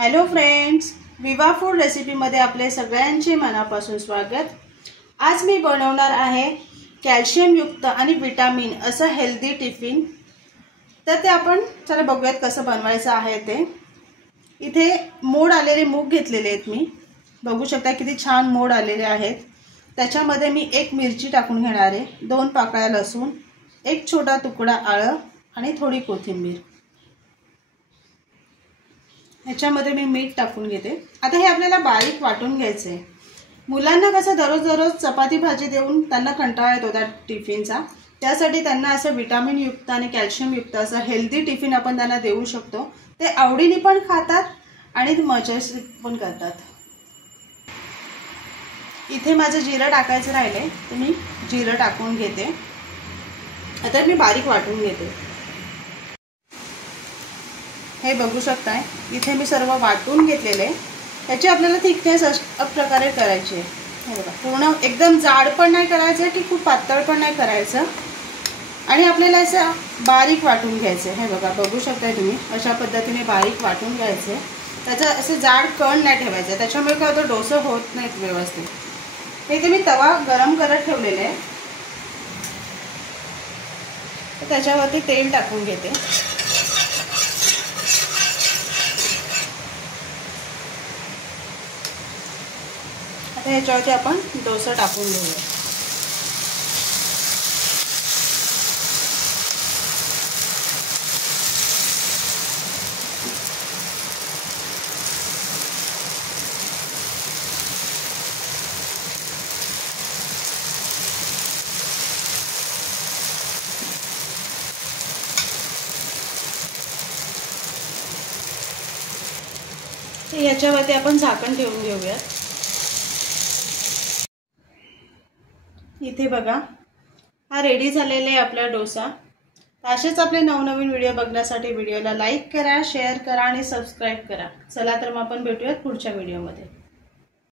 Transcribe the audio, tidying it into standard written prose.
Hello friends, विवा food रेसिपीमध्ये आपले सगळ्यांचे मनापासून स्वागत। आज मी बनवणार आहे कॅल्शियम युक्त आणि विटामिन असं हेल्दी टिफिन। तर ते आपण चला बघूयात कसं बनवायचं आहे ते। इथे मोड आलेले मूग घेतलेले आहेत, मी बघू शकता किती छान मोड आलेले आहेत। त्याच्यामध्ये मी एक मिरची टाकून घेणार आहे, 2 पाकळ्या लसूण, एक छोटा तुकडा आलं आणि थोडी कोथिंबीर। ह्याच्यामध्ये मी मीठ टाकून घेते। आता हे आपल्याला बारीक वाटून घ्यायचे। मुलांना कसं दररोज चपाती भाजी देऊन त्यांना कंटाळा येतो त्या टिफिनचा, त्यासाठी त्यांना असं विटामिन युक्त आणि कॅल्शियम युक्त असं हेल्दी टिफिन आपण त्यांना देऊ शकतो। ते आवडीने पण खातात आणि मजेशीर पण करतात। इथे माझं जिरं टाकायचं राहिले, तर मी जिरं टाकून घेते। आता मी बारीक वाटून घेते। हे बघू शकताय, इथे मी सर्व वाटून घेतलेले। त्याची आपल्याला थिकनेस अशा प्रकारे करायची आहे। हे बघा, पूर्ण एकदम जाड पण नाही करायचं की खूप पातळ पण नाही करायचं, आणि आपल्याला असं बारीक वाटून घ्यायचं। हे बघा, बघू शकताय तुम्ही, अशा पद्धतीने बारीक वाटून घ्यायचे। त्याचं असं जाड कण नाही ठेवायचं, त्याच्यामुळे काय होतं डोसं होत नाहीत व्यवस्थित। इथे मी तवा गरम करत ठेवलेले आहे, त्याच्यावरती तेल टाकून घेते। आता ह्याच्यावरती आपण डोसा टाकून घेऊया। याच्यावरती आपण झाकण ठेवून घेऊया। इथे बघा, हा रेडी झालेला आहे आपला डोसा। असेच आपले नवनवीन व्हिडिओ बघण्यासाठी व्हिडिओला लाईक करा, शेअर करा आणि सबस्क्राइब करा। चला तर मग आपण भेटूयात पुढच्या व्हिडिओमध्ये।